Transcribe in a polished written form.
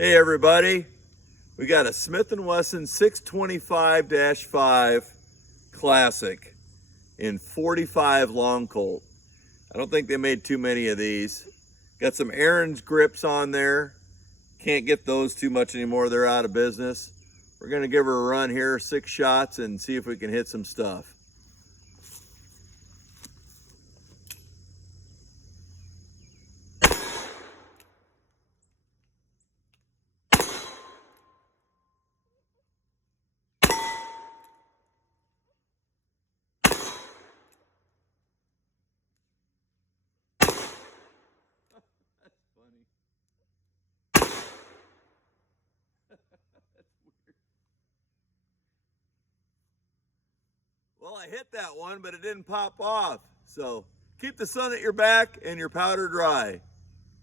Hey everybody, we got a Smith Wesson 625-5 Classic in 45 Long Colt. I don't think they made too many of these. Got some Ahrends grips on there. Can't get those too much anymore, they're out of business. We're gonna give her a run here, 6 shots, and see if we can hit some stuff. That's funny. That's weird. Well, I hit that one, but it didn't pop off. So keep the sun at your back and your powder dry.